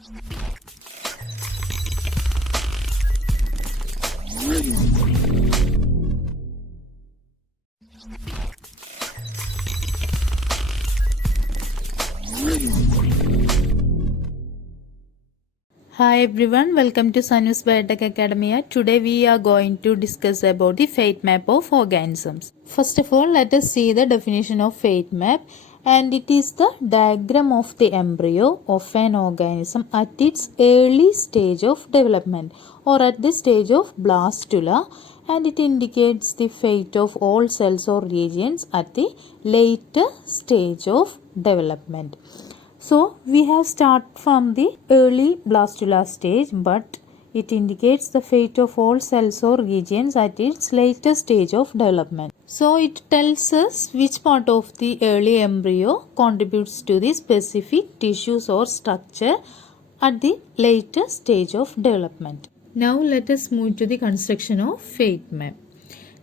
Hi everyone, welcome to Sanus Biotech Academia. Today we are going to discuss about the fate map of organisms. First of all, let us see the definition of fate map, and it is the diagram of the embryo of an organism at its early stage of development or at the stage of blastula, and it indicates the fate of all cells or regions at the later stage of development. So we have start from the early blastula stage, but it indicates the fate of all cells or regions at its later stage of development. So it tells us which part of the early embryo contributes to the specific tissues or structure at the later stage of development. Now let us move to the construction of fate map.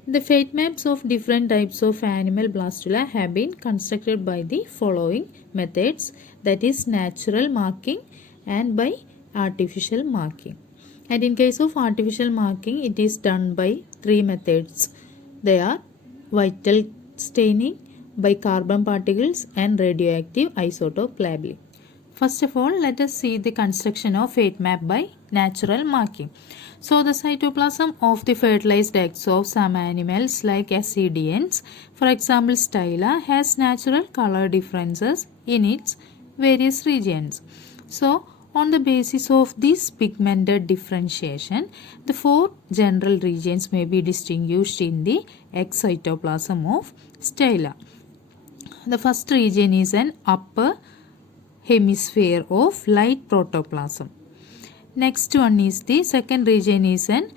The fate maps of different types of animal blastula have been constructed by the following methods, that is natural marking and by artificial marking. And in case of artificial marking, it is done by three methods. They are vital staining, by carbon particles and radioactive isotope labeling. First of all, let us see the construction of fate map by natural marking. So, the cytoplasm of the fertilized eggs of some animals like ascidians, for example Styla, has natural color differences in its various regions. So, on the basis of this pigmented differentiation, the four general regions may be distinguished in the egg cytoplasm of Styla. The first region is an upper hemisphere of light protoplasm. Next one is the second region is an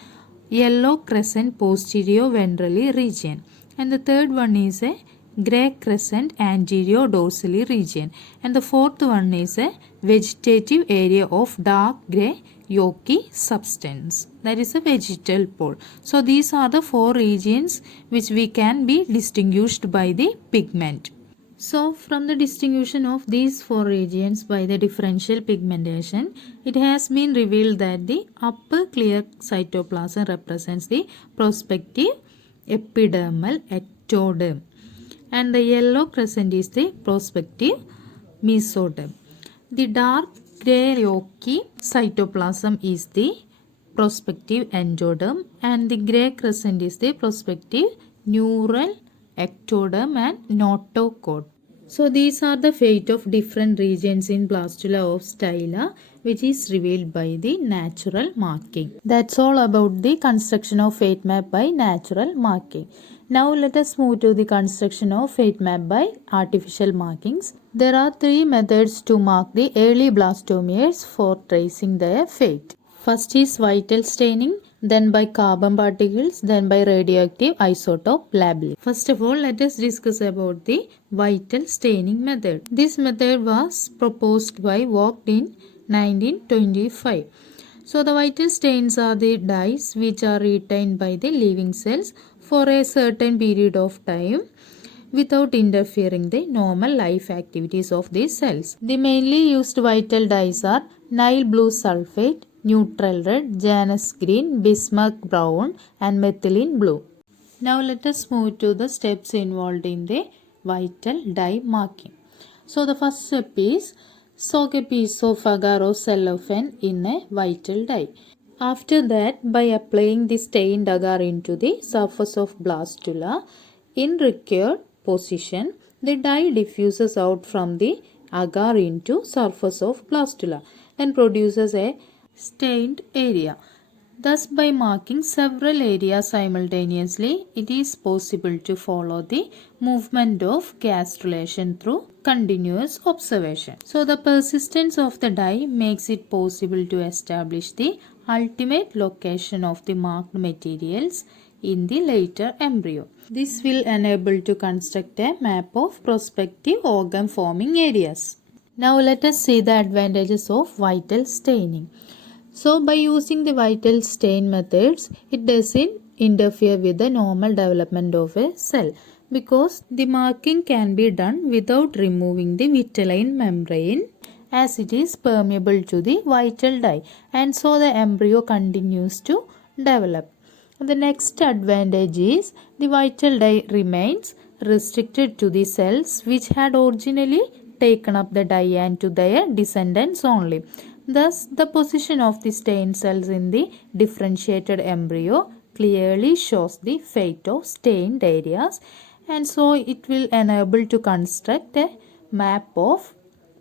yellow crescent posterior ventrally region, and the third one is a grey crescent anterior dorsally region, and the fourth one is a vegetative area of dark grey yolky substance, that is a vegetal pole. So these are the four regions which we can be distinguished by the pigment. So from the distinguishing of these four regions by the differential pigmentation, it has been revealed that the upper clear cytoplasm represents the prospective epidermal ectoderm, and the yellow crescent is the prospective mesoderm. The dark grey yolky cytoplasm is the prospective endoderm, and the grey crescent is the prospective neural ectoderm and notochord. So these are the fate of different regions in blastula of Styla, which is revealed by the natural marking. That's all about the construction of fate map by natural marking. Now let us move to the construction of fate map by artificial markings. There are three methods to mark the early blastomeres for tracing their fate. First is vital staining, then by carbon particles, then by radioactive isotope labeling. First of all, let us discuss about the vital staining method. This method was proposed by Vogt in 1925. So the vital stains are the dyes which are retained by the living cells for a certain period of time without interfering the normal life activities of these cells. The mainly used vital dyes are Nile blue sulfate, neutral red, Janus green, Bismuth brown and methylene blue. Now let us move to the steps involved in the vital dye marking. So the first step is soak a piece of agar or cellophane in a vital dye. After that, by applying the stained agar into the surface of blastula in required position, the dye diffuses out from the agar into surface of blastula and produces a stained area. Thus, by marking several areas simultaneously, it is possible to follow the movement of gastrulation through continuous observation. So, the persistence of the dye makes it possible to establish the ultimate location of the marked materials in the later embryo. This will enable to construct a map of prospective organ forming areas. Now, let us see the advantages of vital staining. So by using the vital stain methods, it doesn't interfere with the normal development of a cell because the marking can be done without removing the vitelline membrane as it is permeable to the vital dye, and so the embryo continues to develop. The next advantage is the vital dye remains restricted to the cells which had originally taken up the dye and to their descendants only. Thus, the position of the stained cells in the differentiated embryo clearly shows the fate of stained areas, and so it will enable to construct a map of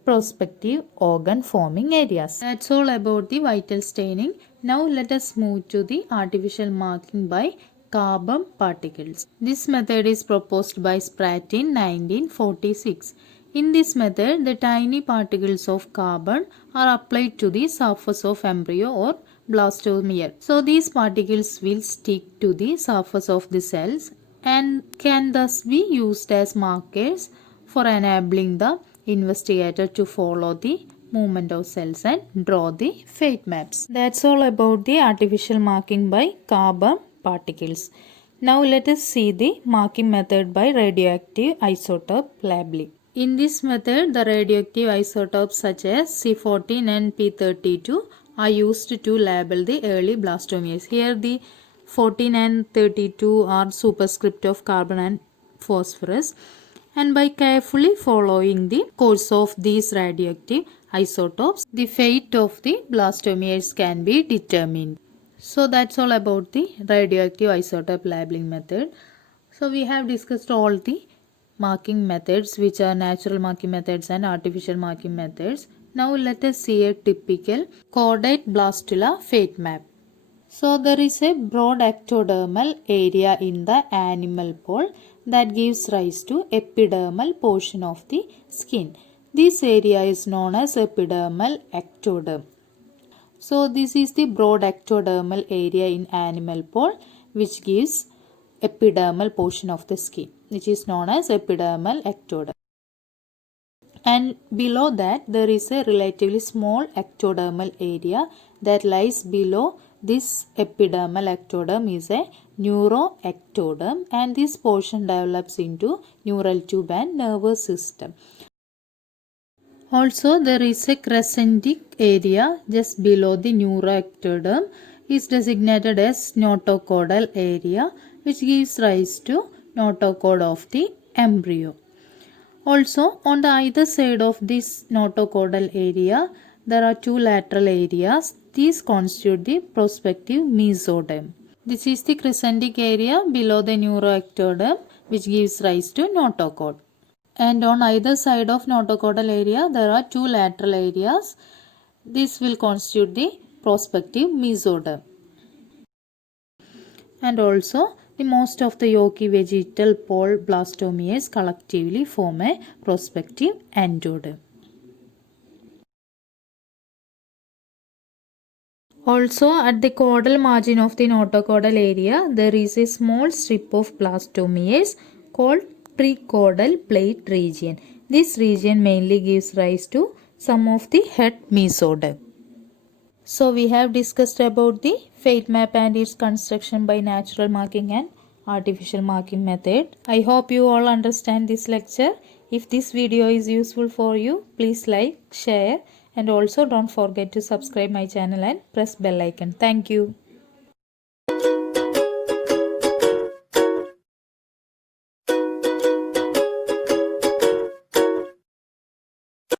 prospective organ forming areas. That's all about the vital staining. Now let us move to the artificial marking by carbon particles. This method is proposed by Spratt in 1946. In this method, the tiny particles of carbon are applied to the surface of embryo or blastomere. So these particles will stick to the surface of the cells and can thus be used as markers for enabling the investigator to follow the movement of cells and draw the fate maps. That's all about the artificial marking by carbon particles. Now let us see the marking method by radioactive isotope labeling. In this method, the radioactive isotopes such as C14 and P32 are used to label the early blastomeres. Here the 14 and 32 are superscript of carbon and phosphorus, and by carefully following the course of these radioactive isotopes, the fate of the blastomeres can be determined. So that's all about the radioactive isotope labeling method. So we have discussed all the marking methods, which are natural marking methods and artificial marking methods. Now let us see a typical chordate blastula fate map. So there is a broad ectodermal area in the animal pole that gives rise to epidermal portion of the skin. This area is known as epidermal ectoderm. So this is the broad ectodermal area in animal pole which gives epidermal portion of the skin, which is known as epidermal ectoderm. And below that there is a relatively small ectodermal area that lies below this epidermal ectoderm is a neuroectoderm, and this portion develops into neural tube and nervous system. Also there is a crescentic area just below the neuroectoderm is designated as notochordal area, which gives rise to notochord of the embryo. Also, on the either side of this notochordal area, there are two lateral areas. These constitute the prospective mesoderm. This is the crescentic area below the neuroectoderm, which gives rise to notochord. And on either side of notochordal area, there are two lateral areas. This will constitute the prospective mesoderm. And also, the most of the yolky vegetal pole blastomeres collectively form a prospective endoderm. Also, at the caudal margin of the notochordal area, there is a small strip of blastomeres called precaudal plate region. This region mainly gives rise to some of the head mesoderm. So we have discussed about the fate map and its construction by natural marking and artificial marking method. I hope you all understand this lecture. If this video is useful for you, please like, share, and also don't forget to subscribe my channel and press bell icon. Thank you.